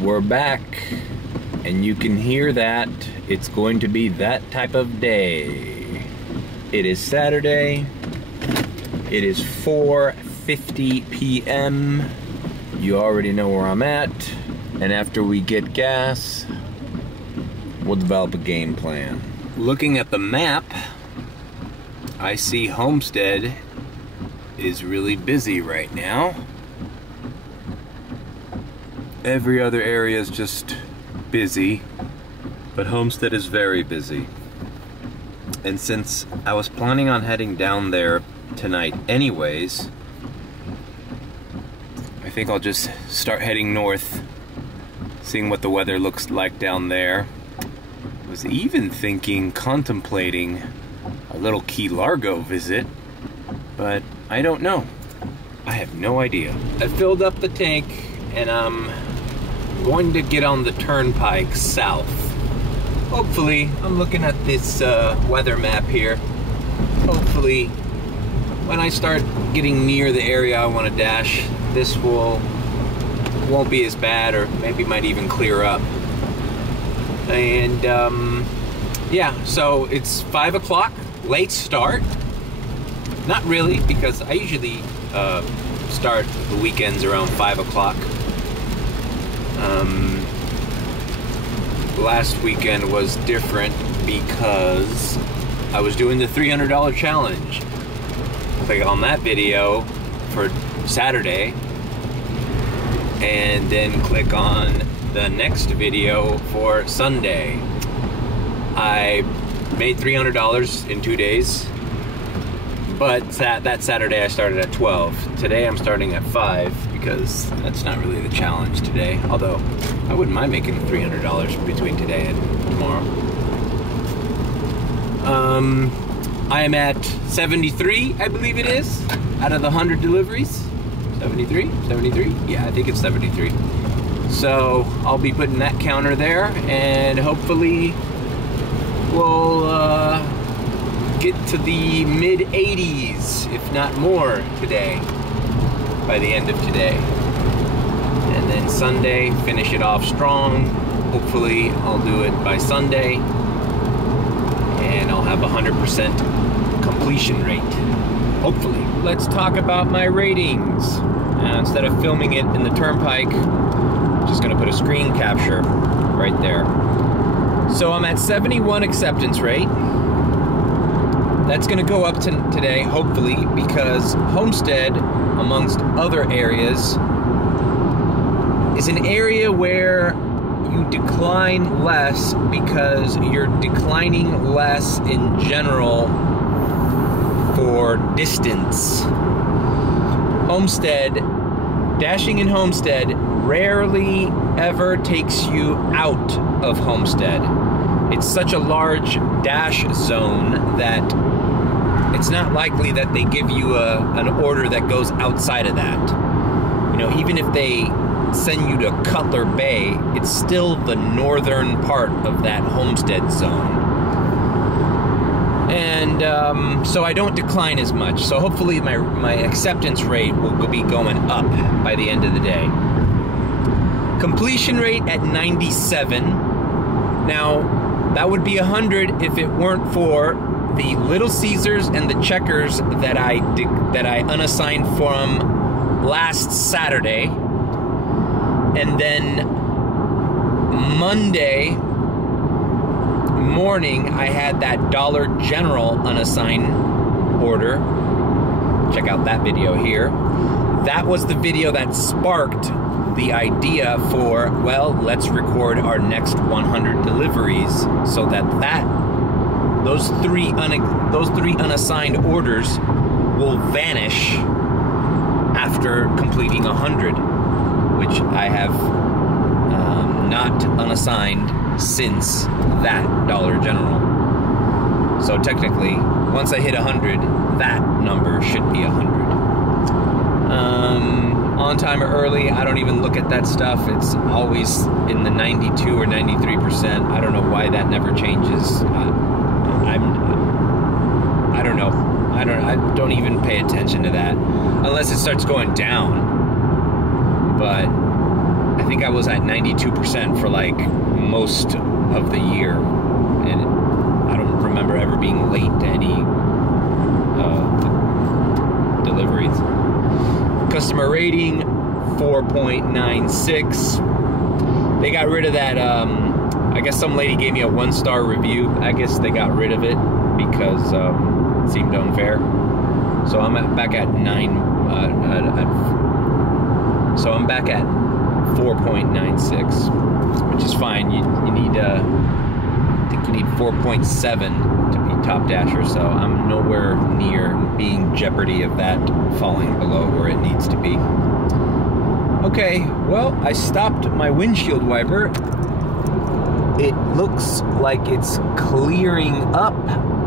We're back, and you can hear that it's going to be that type of day. It is Saturday. It is 4:50 p.m. You already know where I'm at. And after we get gas, we'll develop a game plan. Looking at the map, I see Homestead is really busy right now. Every other area is just busy, but Homestead is very busy. And since I was planning on heading down there tonight anyways, I think I'll just start heading north, seeing what the weather looks like down there. I was even contemplating a little Key Largo visit, but I don't know. I have no idea. I filled up the tank and I'm going to get on the turnpike south. Hopefully, I'm looking at this weather map here. Hopefully, when I start getting near the area I want to dash, this won't be as bad, or maybe might even clear up. And yeah, so it's 5 o'clock, late start. Not really, because I usually start the weekends around 5 o'clock. Last weekend was different because I was doing the $300 challenge. Click on that video for Saturday, and then click on the next video for Sunday. I made $300 in 2 days, but that Saturday I started at 12. Today I'm starting at 5 because that's not really the challenge today, although I wouldn't mind making $300 between today and tomorrow. I am at 73, I believe it is, out of the 100 deliveries. 73? 73? Yeah, I think it's 73. So I'll be putting that counter there, and hopefully we'll get to the mid 80s, if not more, today, by the end of today. And then Sunday, finish it off strong. Hopefully I'll do it by Sunday, and I'll have 100% completion rate. Hopefully. Let's talk about my ratings. Now, instead of filming it in the turnpike, I'm just gonna put a screen capture right there. So I'm at 71 acceptance rate. That's gonna go up today, hopefully, because Homestead, amongst other areas, is an area where you decline less because you're declining less in general for distance. Homestead, dashing in Homestead rarely ever takes you out of Homestead. It's such a large dash zone that it's not likely that they give you an order that goes outside of that. You know, even if they send you to Cutler Bay, it's still the northern part of that Homestead zone. And so I don't decline as much. So hopefully my acceptance rate will be going up by the end of the day. Completion rate at 97. Now, that would be 100 if it weren't for the Little Caesars and the Checkers that I unassigned from last Saturday. And then Monday morning, I had that Dollar General unassigned order. Check out that video here. That was the video that sparked the idea for, well, let's record our next 100 deliveries so that those three unassigned orders will vanish after completing 100, which I have not unassigned since that Dollar General. So technically, once I hit 100, that number should be 100. On time or early, I don't even look at that stuff. It's always in the 92 or 93%. I don't know why that never changes. I don't know. I don't even pay attention to that unless it starts going down. But I think I was at 92% for like most of the year, and I don't remember ever being late to any deliveries. Customer rating 4.96. They got rid of that. I guess some lady gave me a 1-star review. I guess they got rid of it because it seemed unfair. So I'm back at 4.96, which is fine. You need, I think you need 4.7 to be top dasher. So I'm nowhere near being jeopardy of that falling below where it needs to be. Okay, well, I stopped my windshield wiper. It looks like it's clearing up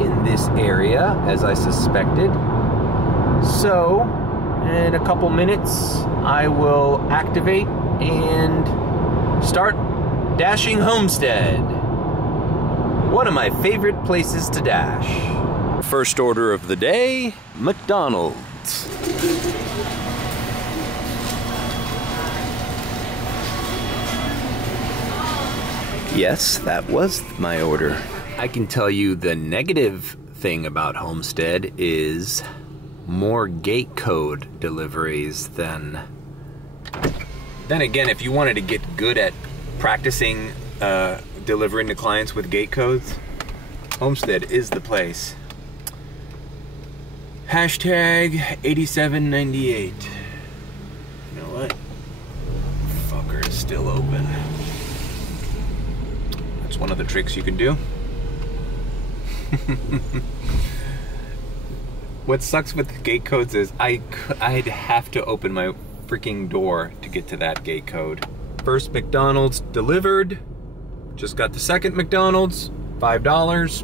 in this area, as I suspected. So, in a couple minutes, I will activate and start dashing Homestead. One of my favorite places to dash. First order of the day, McDonald's. Yes, that was my order. I can tell you the negative thing about Homestead is more gate code deliveries than... Then again, if you wanted to get good at practicing delivering to clients with gate codes, Homestead is the place. Hashtag 8798. You know what? Fucker is still open. That's one of the tricks you can do. What sucks with the gate codes is I'd have to open my freaking door to get to that gate code. First McDonald's delivered. Just got the second McDonald's, $5.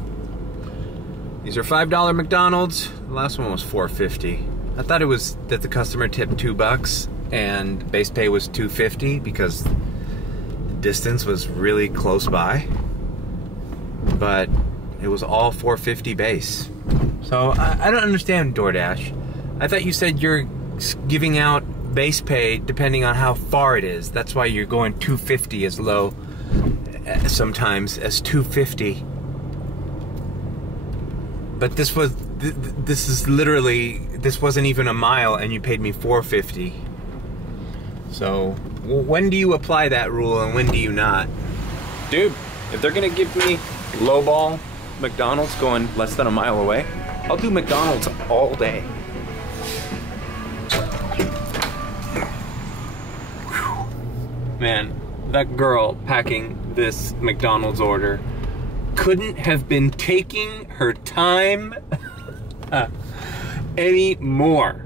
These are $5 McDonald's. The last one was $4.50. I thought it was that the customer tipped $2 and base pay was $2.50 because the distance was really close by. But it was all $4.50 base. So I don't understand DoorDash. I thought you said you're giving out base pay depending on how far it is. That's why you're going $2.50 as low sometimes as $2.50. But this wasn't even a mile and you paid me $4.50. So when do you apply that rule and when do you not? Dude, if they're gonna give me lowball McDonald's going less than a mile away, I'll do McDonald's all day. Man, that girl packing this McDonald's order couldn't have been taking her time any more.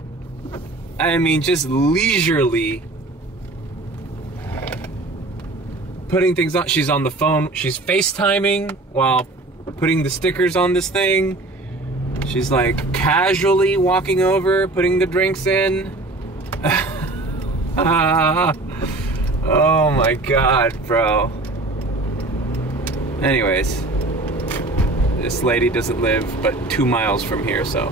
I mean, just leisurely putting things on. She's on the phone. She's FaceTiming while putting the stickers on this thing. She's like casually walking over, putting the drinks in. Oh my God, bro. Anyways, this lady doesn't live but 2 miles from here, so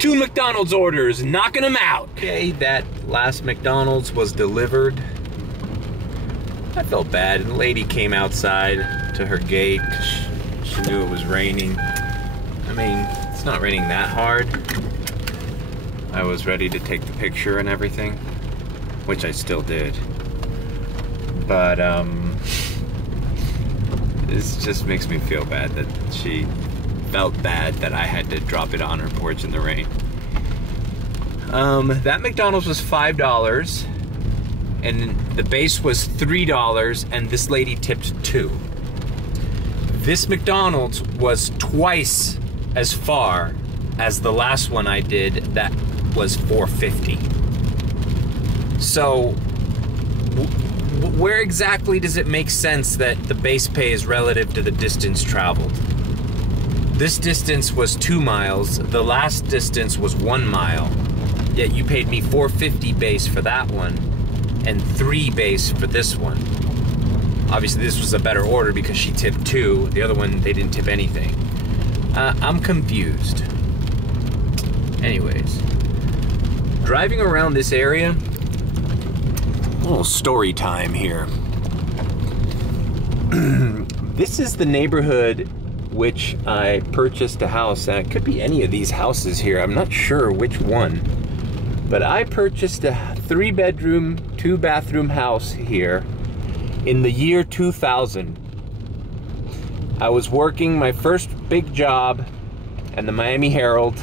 2 McDonald's orders, knocking them out. Okay, that last McDonald's was delivered. I felt bad, and the lady came outside to her gate because she knew it was raining. I mean, it's not raining that hard. I was ready to take the picture and everything, which I still did. But, this just makes me feel bad that she felt bad that I had to drop it on her porch in the rain. That McDonald's was $5, and the base was $3, and this lady tipped $2. This McDonald's was twice as far as the last one I did that was $4.50. So, where exactly does it make sense that the base pay is relative to the distance traveled? This distance was 2 miles, the last distance was 1 mile, yet you paid me $4.50 base for that one, and $3 base for this one. Obviously this was a better order because she tipped $2, the other one they didn't tip anything. I'm confused. Anyways, driving around this area, little story time here. This is the neighborhood which I purchased a house, and it could be any of these houses here. I'm not sure which one. But I purchased a 3-bedroom, 2-bathroom house here in the year 2000. I was working my first big job at the Miami Herald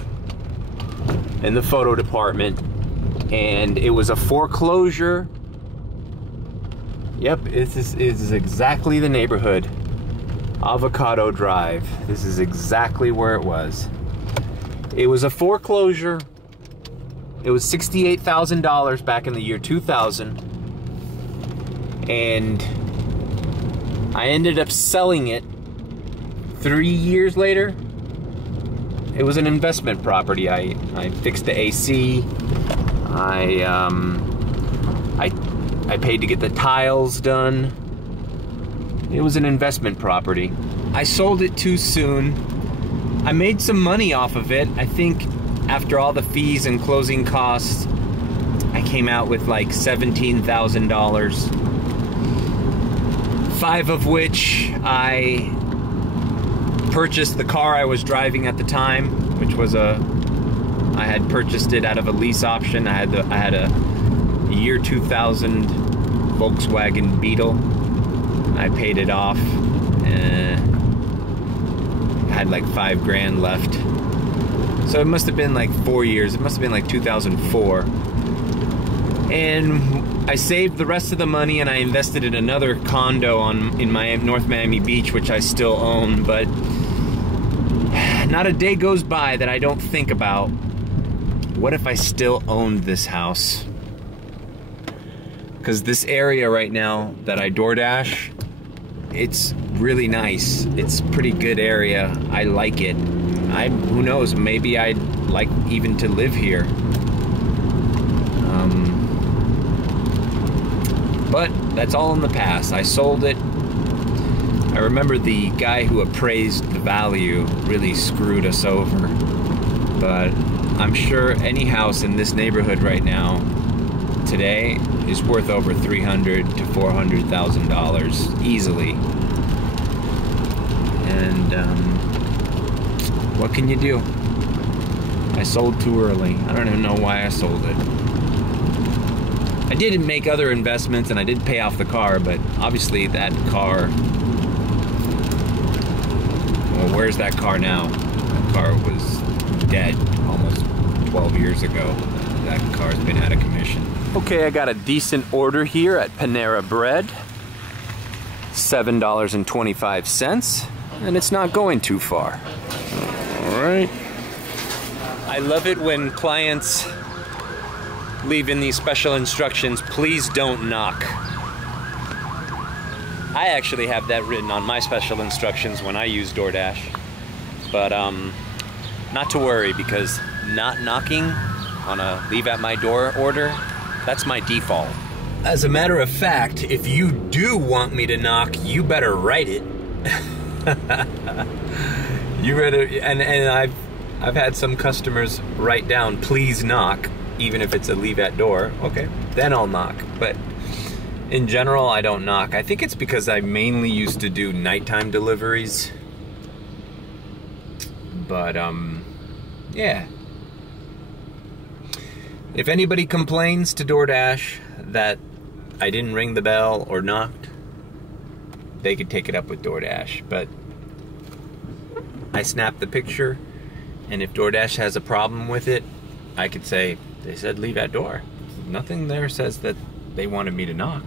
in the photo department, and it was a foreclosure. Yep, this is exactly the neighborhood. Avocado Drive. This is exactly where it was. It was a foreclosure. It was $68,000 back in the year 2000. And I ended up selling it 3 years later. It was an investment property. I fixed the AC. I paid to get the tiles done. It was an investment property. I sold it too soon. I made some money off of it. I think after all the fees and closing costs, I came out with like $17,000. 5 of which I purchased the car I was driving at the time, which was I had purchased it out of a lease option. I had a year 2000 Volkswagen Beetle. I paid it off and had like $5,000 left. So it must have been like 4 years. It must have been like 2004. And I saved the rest of the money and I invested in another condo in North Miami Beach, which I still own. But not a day goes by that I don't think about, what if I still owned this house? Because this area right now that I DoorDash, it's really nice. It's a pretty good area. I like it. Who knows, maybe I'd like even to live here. But that's all in the past. I sold it. I remember the guy who appraised the value really screwed us over. But I'm sure any house in this neighborhood right now today is worth over $300,000 to $400,000 easily. And what can you do? I sold too early. I don't even know why I sold it. I did make other investments and I did pay off the car, but obviously that car, well, where's that car now? That car was dead almost 12 years ago. That car's been out of commission. Okay, I got a decent order here at Panera Bread. $7.25, and it's not going too far. All right. I love it when clients leave in these special instructions, please don't knock. I actually have that written on my special instructions when I use DoorDash. But not to worry, because not knocking on a leave at my door order, that's my default. As a matter of fact, if you do want me to knock, you better write it. You better, and I've had some customers write down, please knock, even if it's a leave at door. Okay, then I'll knock. But in general, I don't knock. I think it's because I mainly used to do nighttime deliveries. But yeah. If anybody complains to DoorDash that I didn't ring the bell or knocked, they could take it up with DoorDash. But I snap the picture, and if DoorDash has a problem with it, I could say, they said leave at door. Nothing there says that they wanted me to knock.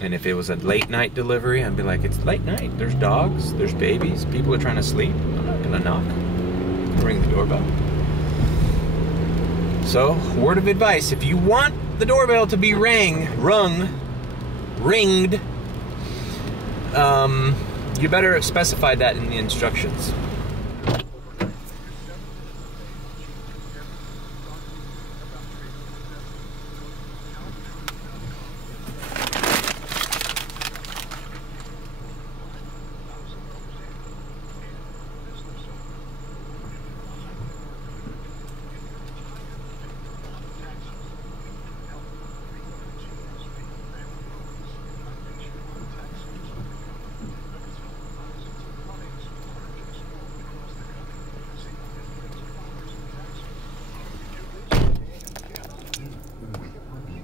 And if it was a late night delivery, I'd be like, it's late night. There's dogs, there's babies, people are trying to sleep. I'm not gonna knock. Ring the doorbell. So, word of advice, if you want the doorbell to be ringed, you better specify that in the instructions.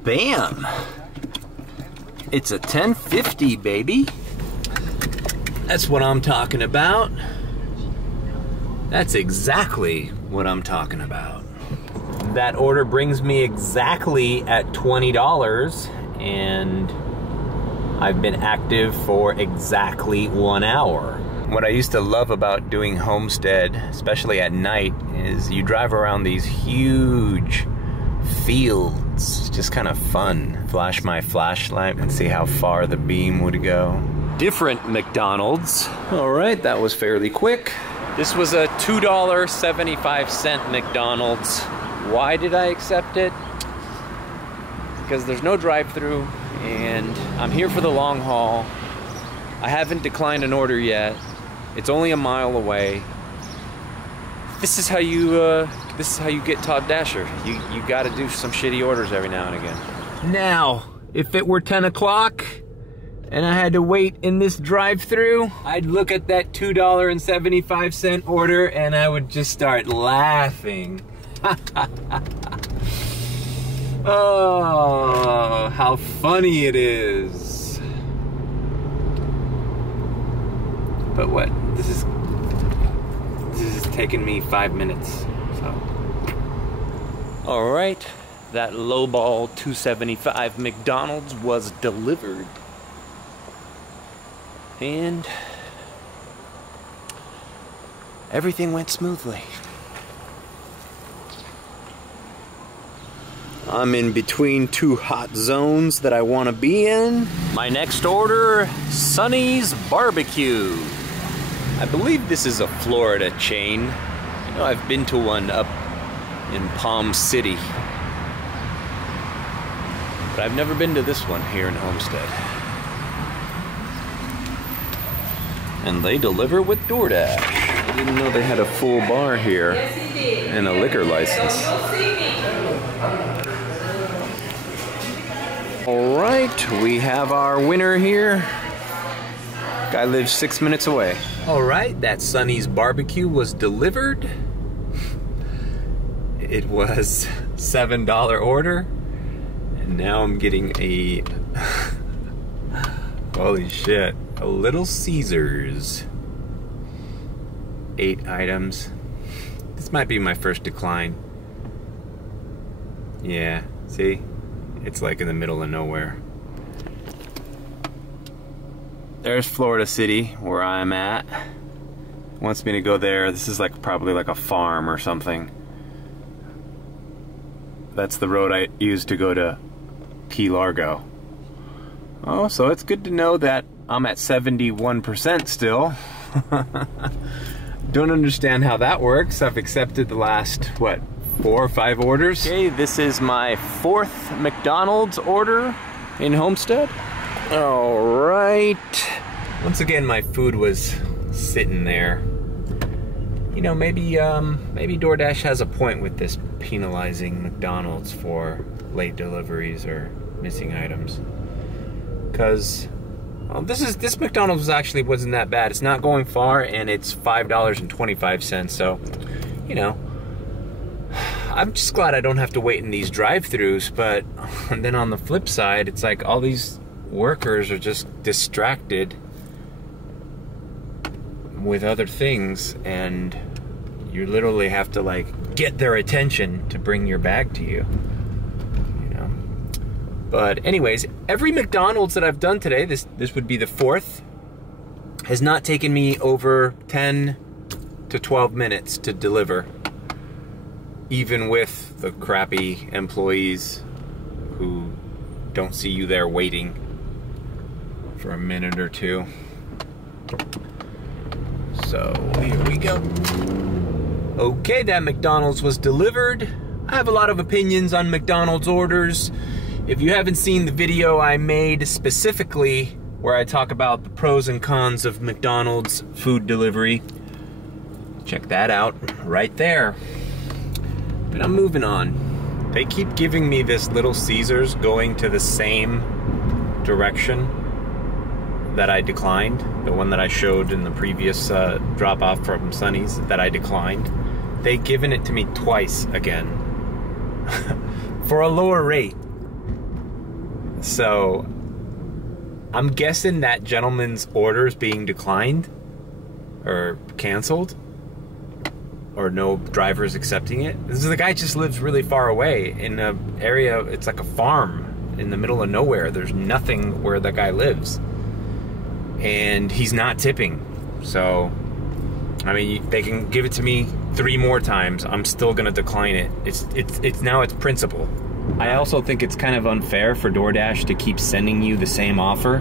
bam. It's a 1050, baby. That's what I'm talking about. That's exactly what I'm talking about. That order brings me exactly at $20, and I've been active for exactly 1 hour. What I used to love about doing homestead, especially at night, is you drive around these huge fields. It's just kind of fun. Flash my flashlight and see how far the beam would go. Different McDonald's. All right, that was fairly quick. This was a $2.75 McDonald's. Why did I accept it? Because there's no drive-through and I'm here for the long haul. I haven't declined an order yet. It's only a mile away. This is how you get Todd Dasher. You got to do some shitty orders every now and again. Now, if it were 10 o'clock and I had to wait in this drive-through, I'd look at that $2.75 order and I would just start laughing. Oh, how funny it is. But what? This is taking me 5 minutes, so. All right, that lowball $2.75 McDonald's was delivered. And everything went smoothly. I'm in between two hot zones that I want to be in. My next order, Sonny's Barbecue. I believe this is a Florida chain. You know, I've been to one up in Palm City, but I've never been to this one here in Homestead. And they deliver with DoorDash. I didn't know they had a full bar here and a liquor license. All right, we have our winner here. Guy lives 6 minutes away. All right, that Sonny's Barbecue was delivered. It was $7 order, and now I'm getting a holy shit, a Little Caesars. 8 items. This might be my first decline. Yeah, see? It's like in the middle of nowhere. There's Florida City, where I'm at. Wants me to go there. This is like probably like a farm or something. That's the road I use to go to Key Largo. Oh, so it's good to know that I'm at 71% still. Don't understand how that works. I've accepted the last, what, 4 or 5 orders? Okay, this is my 4th McDonald's order in Homestead. All right. Once again, my food was sitting there. You know, maybe DoorDash has a point with this penalizing McDonald's for late deliveries or missing items. Because this McDonald's actually wasn't that bad. It's not going far, and it's $5.25. So, you know, I'm just glad I don't have to wait in these drive-thrus. But then on the flip side, it's like all these workers are just distracted with other things, and you literally have to like get their attention to bring your bag to you, you know. But anyways, every McDonald's that I've done today, this would be the 4th, has not taken me over 10 to 12 minutes to deliver, even with the crappy employees who don't see you there waiting for a minute or two. So here we go. Okay, that McDonald's was delivered. I have a lot of opinions on McDonald's orders. If you haven't seen the video I made specifically where I talk about the pros and cons of McDonald's food delivery, check that out right there. But I'm moving on. They keep giving me this Little Caesars going to the same direction that I declined, the one that I showed in the previous drop-off from Sonny's that I declined. They've given it to me twice again for a lower rate. So I'm guessing that gentleman's order is being declined or canceled, or no drivers accepting it. This is the guy just lives really far away in an area, it's like a farm in the middle of nowhere. There's nothing where that guy lives. And he's not tipping. So, I mean, they can give it to me 3 more times. I'm still gonna decline it. It's now it's principle. I also think it's kind of unfair for DoorDash to keep sending you the same offer,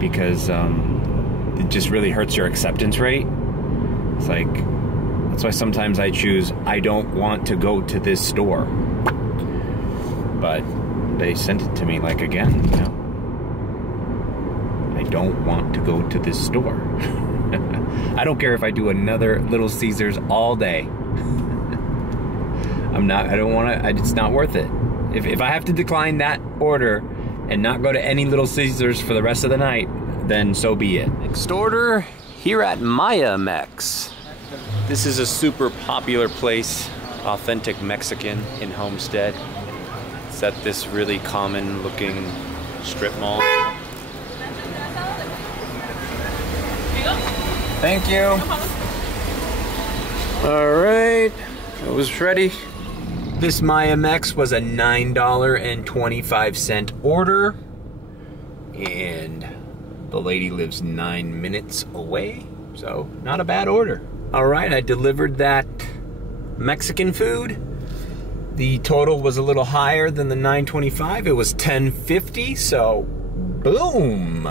because it just really hurts your acceptance rate. It's like, that's why sometimes I choose, I don't want to go to this store. But they sent it to me like again, you know. I don't want to go to this store. I don't care if I do another Little Caesars all day. It's not worth it. If I have to decline that order and not go to any Little Caesars for the rest of the night, then so be it. Next order, here at Maya Mex. This is a super popular place, authentic Mexican in Homestead. It's at this really common looking strip mall. Thank you. All right, it was ready. This Maya Mex was a $9.25 order, and the lady lives 9 minutes away, so not a bad order. All right, I delivered that Mexican food. The total was a little higher than the $9.25. It was $10.50, so boom.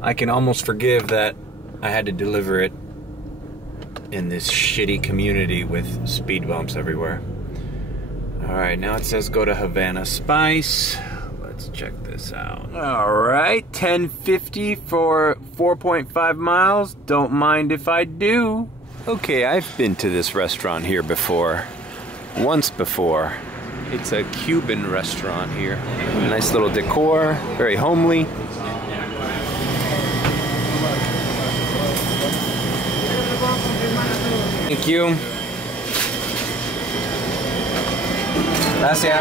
I can almost forgive that I had to deliver it in this shitty community with speed bumps everywhere. All right, now it says go to Havana Spice. Let's check this out. All right, $10.50 for 4.5 miles. Don't mind if I do. Okay, I've been to this restaurant here before. Once before. It's a Cuban restaurant here. Nice little decor, very homely. Thank you. Gracias.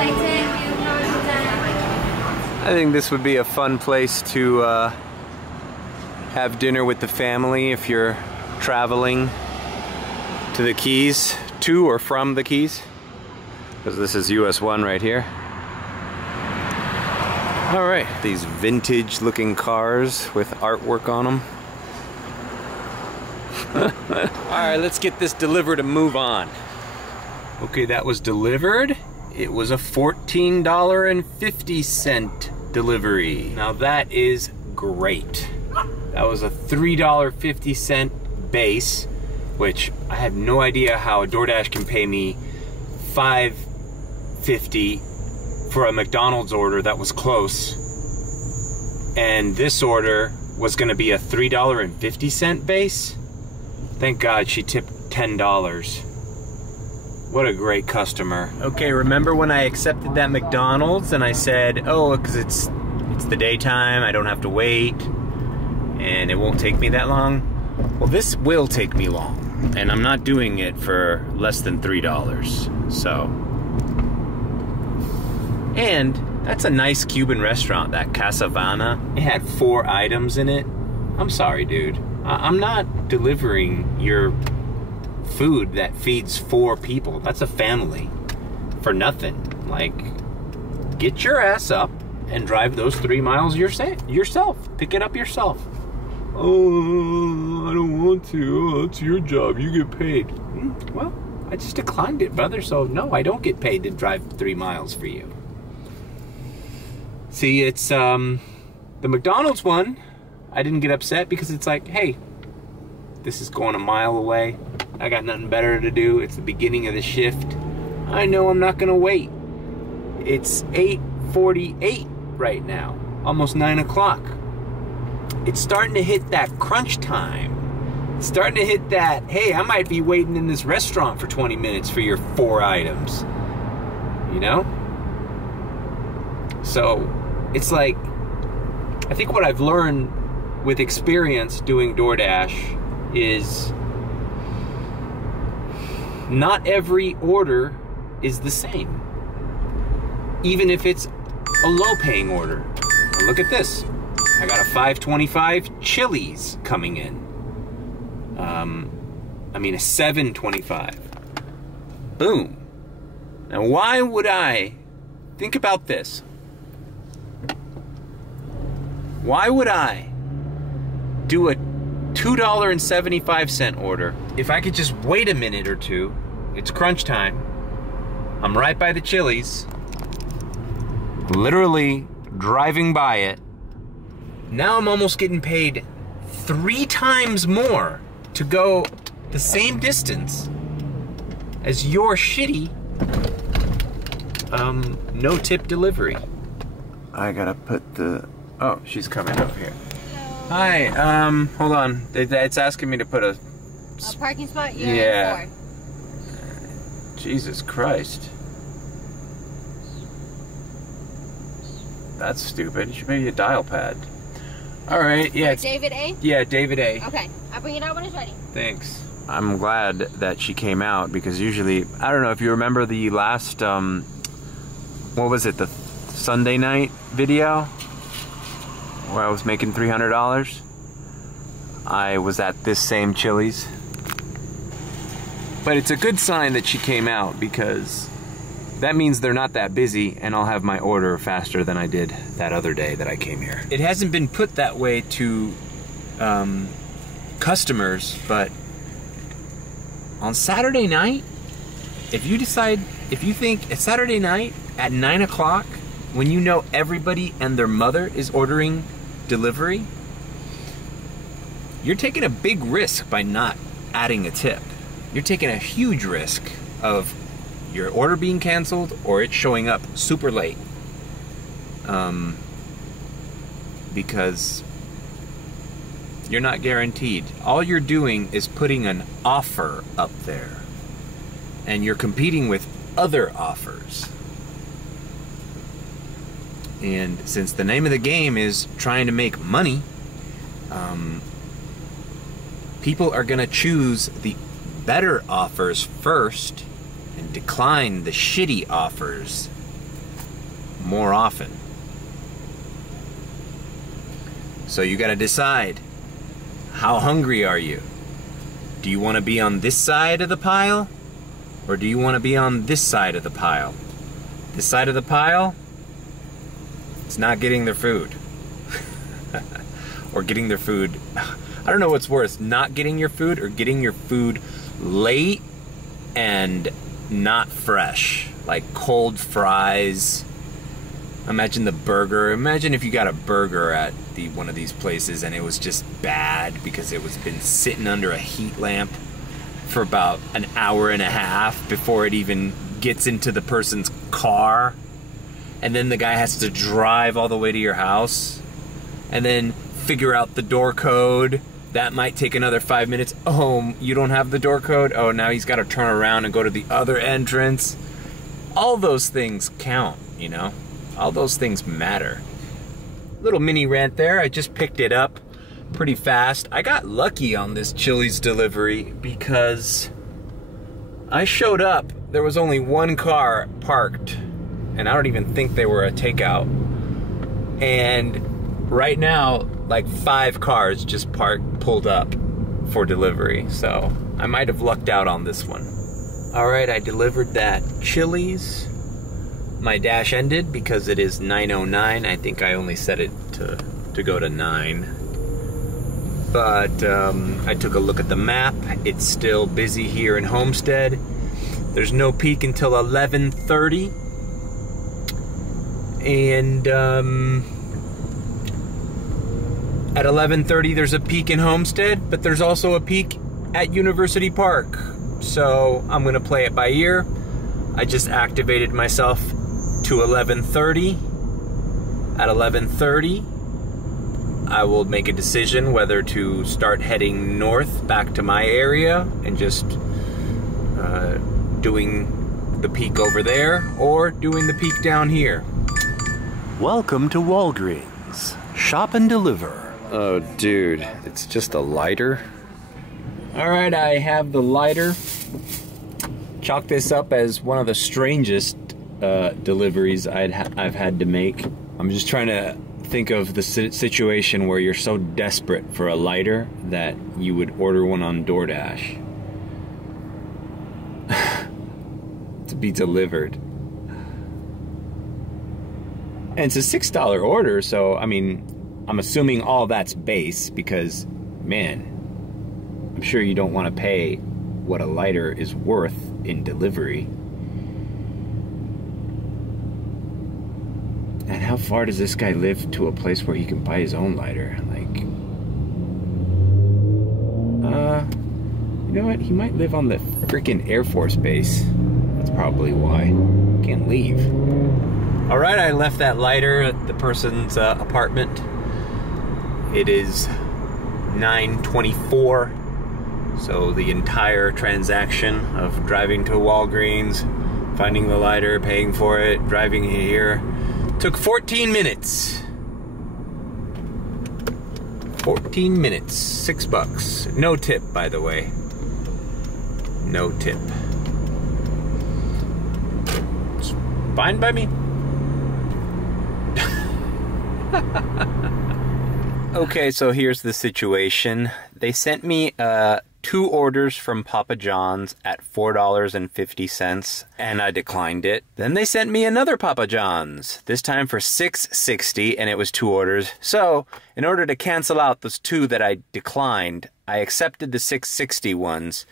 I think this would be a fun place to have dinner with the family if you're traveling to the Keys, to or from the Keys, because this is US 1 right here. All right, these vintage looking cars with artwork on them. All right, let's get this delivered and move on. Okay, that was delivered. It was a $14.50 delivery. Now that is great. That was a $3.50 base, which I have no idea how DoorDash can pay me $5.50 for a McDonald's order that was close. And this order was gonna be a $3.50 base. Thank God she tipped $10. What a great customer. Okay, remember when I accepted that McDonald's and I said, oh, because it's the daytime, I don't have to wait, and it won't take me that long? Well, this will take me long, and I'm not doing it for less than $3, so. And that's a nice Cuban restaurant, that Casa Havana. It had 4 items in it. I'm sorry, dude. I'm not delivering your food that feeds 4 people. That's a family for nothing. Like, get your ass up and drive those 3 miles yourself. Pick it up yourself. Oh, I don't want to. Oh, it's your job. You get paid. Well, I just declined it, brother. So no, I don't get paid to drive 3 miles for you. See, it's the McDonald's one. I didn't get upset because it's like, hey, this is going a mile away. I got nothing better to do. It's the beginning of the shift. I know I'm not gonna wait. It's 8:48 right now, almost 9 o'clock. It's starting to hit that crunch time. It's starting to hit that, hey, I might be waiting in this restaurant for 20 minutes for your 4 items. You know? So, it's like, I think what I've learned with experience doing DoorDash is not every order is the same. Even if it's a low-paying order. And look at this. I got a $5.25 Chili's coming in. I mean a $7.25. Boom. Now why would I, think about this. Why would I do a $2.75 order if I could just wait a minute or two? It's crunch time. I'm right by the Chili's. Literally driving by it. Now I'm almost getting paid 3 times more to go the same distance as your shitty no tip delivery. I gotta put the, oh, she's coming up here. Hello. Hi, hold on. It's asking me to put a parking spot? Yeah. Jesus Christ. That's stupid. You should maybe a dial pad. Alright, yeah. David A? Yeah, David A. Okay, I'll bring it out when it's ready. Thanks. I'm glad that she came out because usually, I don't know if you remember the last, what was it, the Sunday night video where I was making $300? I was at this same Chili's. But it's a good sign that she came out because that means they're not that busy and I'll have my order faster than I did that other day that I came here. It hasn't been put that way to customers, but on Saturday night, if you think it's Saturday night at 9 o'clock, when you know everybody and their mother is ordering delivery, you're taking a big risk by not adding a tip. You're taking a huge risk of your order being canceled or it showing up super late. Because you're not guaranteed. All you're doing is putting an offer up there. And you're competing with other offers. And since the name of the game is trying to make money, people are gonna choose the better offers first and decline the shitty offers more often. So you gotta decide, how hungry are you? Do you want to be on this side of the pile? Or do you want to be on this side of the pile? This side of the pile, it's not getting their food. Or getting their food, I don't know what's worse, not getting your food or getting your food late and not fresh. Like cold fries. Imagine the burger. Imagine if you got a burger at one of these places and it was just bad because it was been sitting under a heat lamp for about an hour and a half before it even gets into the person's car. And then the guy has to drive all the way to your house and then figure out the door code. That might take another 5 minutes. Oh, you don't have the door code? Oh, now he's got to turn around and go to the other entrance. All those things count, you know? All those things matter. Little mini rant there. I just picked it up pretty fast. I got lucky on this Chili's delivery because I showed up. There was only one car parked, and I don't even think they were a takeout. And right now, like 5 cars just pulled up for delivery. So I might have lucked out on this one. All right, I delivered that Chili's. My dash ended because it is 9:09. I think I only set it to go to 9. But I took a look at the map. It's still busy here in Homestead. There's no peak until 11:30. And at 11:30 there's a peak in Homestead, but there's also a peak at University Park. So I'm gonna play it by ear. I just activated myself to 11:30. At 11:30, I will make a decision whether to start heading north back to my area and just doing the peak over there or doing the peak down here. Welcome to Walgreens. Shop and deliver. Oh, dude, it's just a lighter. All right, I have the lighter. Chalk this up as one of the strangest deliveries I've had to make. I'm just trying to think of the situation where you're so desperate for a lighter that you would order one on DoorDash to be delivered. And it's a $6 order, so I mean, I'm assuming all that's base because, man, I'm sure you don't want to pay what a lighter is worth in delivery. And how far does this guy live to a place where he can buy his own lighter? Like, you know what? He might live on the freaking Air Force Base. That's probably why. Can't leave. All right, I left that lighter at the person's apartment. It is 9:24. So the entire transaction of driving to Walgreens, finding the lighter, paying for it, driving here, took 14 minutes. 14 minutes, $6. No tip, by the way. No tip. It's fine by me. Okay, so here's the situation. They sent me 2 orders from Papa John's at $4.50, and I declined it. Then they sent me another Papa John's, this time for $6.60, and it was 2 orders. So, in order to cancel out those 2 that I declined, I accepted the $6.60 ones,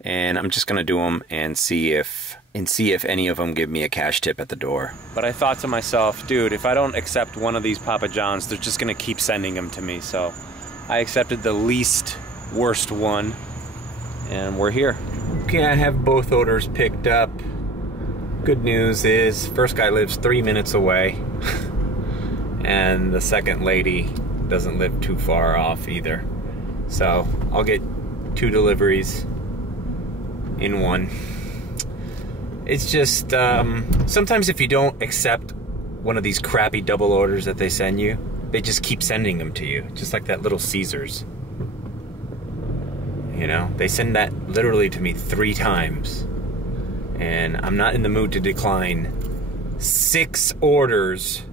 and I'm just gonna do them and see if any of them give me a cash tip at the door. But I thought to myself, dude, if I don't accept one of these Papa John's, they're just gonna keep sending them to me. So I accepted the least worst one, and we're here. Okay, I have both orders picked up. Good news is, first guy lives 3 minutes away, and the second lady doesn't live too far off either. So I'll get 2 deliveries in one. It's just, sometimes if you don't accept one of these crappy double orders that they send you, they just keep sending them to you. Just like that Little Caesars. You know, they send that literally to me 3 times. And I'm not in the mood to decline 6 orders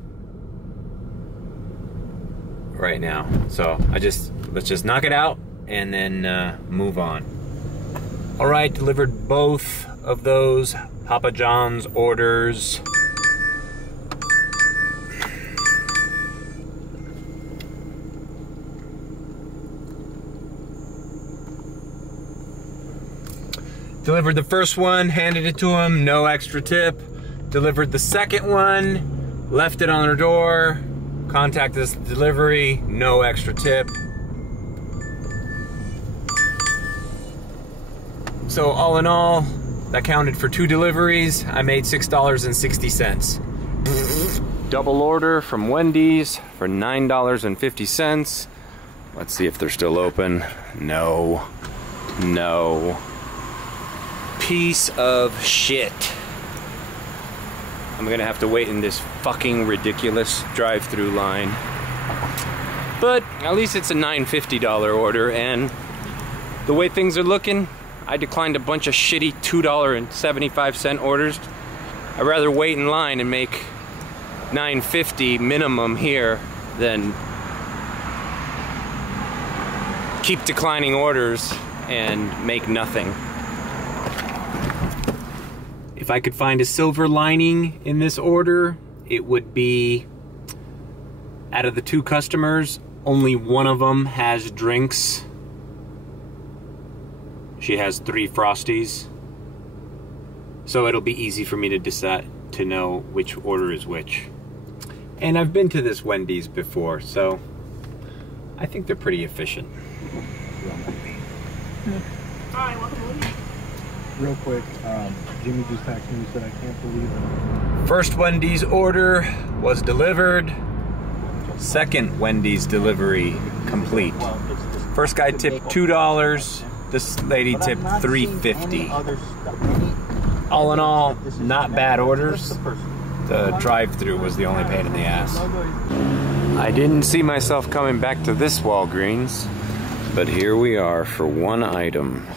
right now. So let's just knock it out and then move on. All right, delivered both of those Papa John's orders. Delivered the first one, handed it to him, no extra tip. Delivered the second one, left it on their door, contacted us delivery, no extra tip. So all in all, that counted for 2 deliveries. I made $6.60. Double order from Wendy's for $9.50. Let's see if they're still open. No. No. Piece of shit. I'm gonna have to wait in this fucking ridiculous drive-through line. But at least it's a $9.50 order, and the way things are looking, I declined a bunch of shitty $2.75 orders. I'd rather wait in line and make $9.50 minimum here than keep declining orders and make nothing. If I could find a silver lining in this order, it would be, out of the 2 customers, only one of them has drinks. She has 3 Frosties. So it'll be easy for me to decide to know which order is which. And I've been to this Wendy's before, so I think they're pretty efficient. Hi, welcome to Wendy's. Real quick, Jimmy just texted me, said I can't believe it. First Wendy's order was delivered. Second Wendy's delivery complete. First guy tipped $2. This lady tipped $3.50. All in all, not bad orders. The drive-through was the only pain in the ass. I didn't see myself coming back to this Walgreens, but here we are for one item.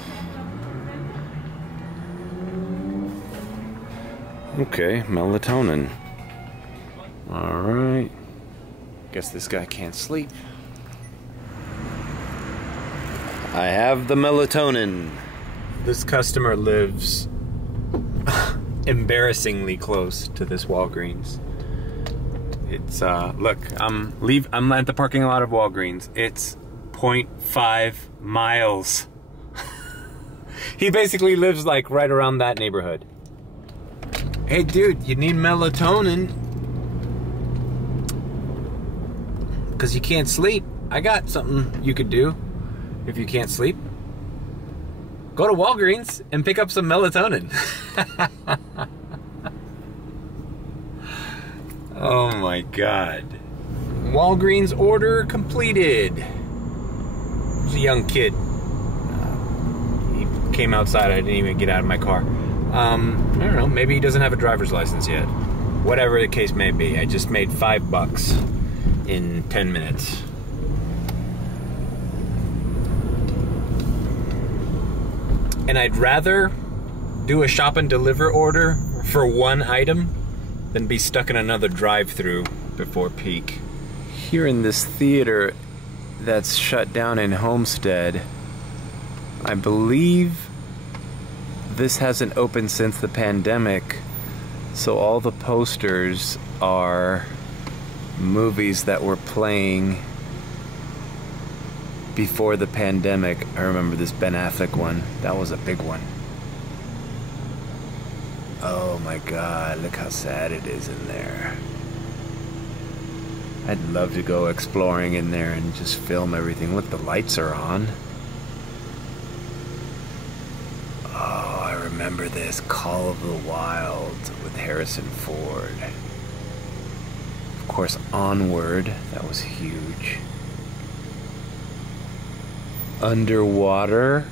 Okay, melatonin. Alright. Guess this guy can't sleep. I have the melatonin. This customer lives embarrassingly close to this Walgreens. It's, look, I'm at the parking lot of Walgreens. It's 0.5 miles. He basically lives like right around that neighborhood. Hey dude, you need melatonin? Because you can't sleep. I got something you could do if you can't sleep. Go to Walgreens and pick up some melatonin. Oh my God. Walgreens order completed. There's a young kid. He came outside, I didn't even get out of my car. I don't know, maybe he doesn't have a driver's license yet. Whatever the case may be, I just made $5 in 10 minutes. And I'd rather do a shop and deliver order for one item than be stuck in another drive-through before peak. Here in this theater that's shut down in Homestead, I believe this hasn't opened since the pandemic, so all the posters are movies that were playing before the pandemic. I remember this Ben Affleck one. That was a big one. Oh my God, look how sad it is in there. I'd love to go exploring in there and just film everything. Look, the lights are on. Oh, I remember this, Call of the Wild with Harrison Ford. Of course, Onward, that was huge. Underwater,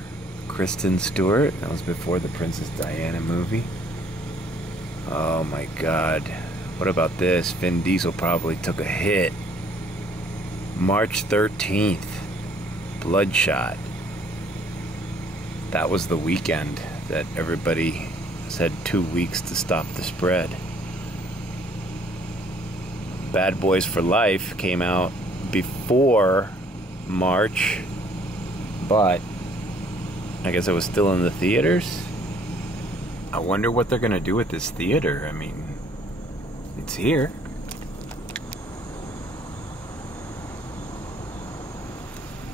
Kristen Stewart, that was before the Princess Diana movie. Oh my God. What about this? Vin Diesel probably took a hit. March 13th, Bloodshot. That was the weekend that everybody said 2 weeks to stop the spread. Bad Boys for Life came out before March, but I guess it was still in the theaters. I wonder what they're gonna do with this theater. I mean, it's here.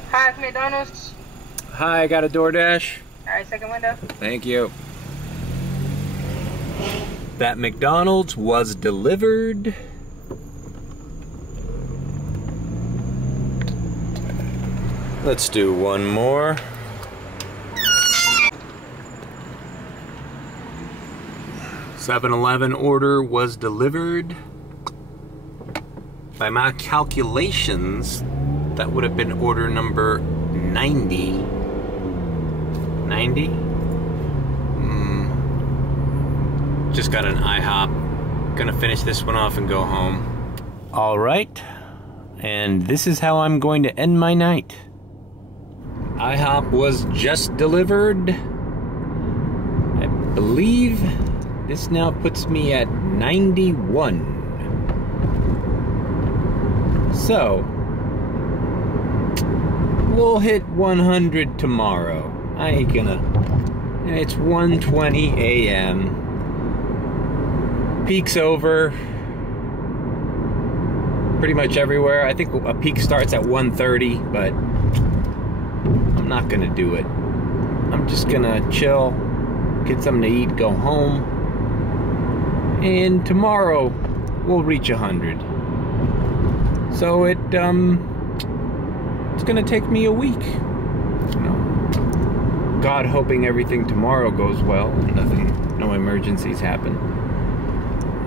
Hi, it's McDonald's. Hi, I got a DoorDash. Alright, second window. Thank you. That McDonald's was delivered. Let's do one more. $7-Eleven order was delivered. By my calculations, that would have been order number 90. 90? Just got an IHOP. Gonna finish this one off and go home. All right, and this is how I'm going to end my night. IHOP was just delivered. I believe this now puts me at 91. So, we'll hit 100 tomorrow. I ain't gonna. And it's 1:20 a.m. Peak's over. Pretty much everywhere. I think a peak starts at 1:30, but I'm not gonna do it. I'm just gonna chill, get something to eat, go home. And tomorrow we'll reach 100. So it's gonna take me a week. You know, God hoping everything tomorrow goes well and no emergencies happen.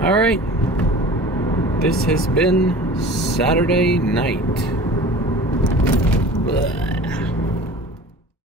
All right, this has been Saturday night. Blah.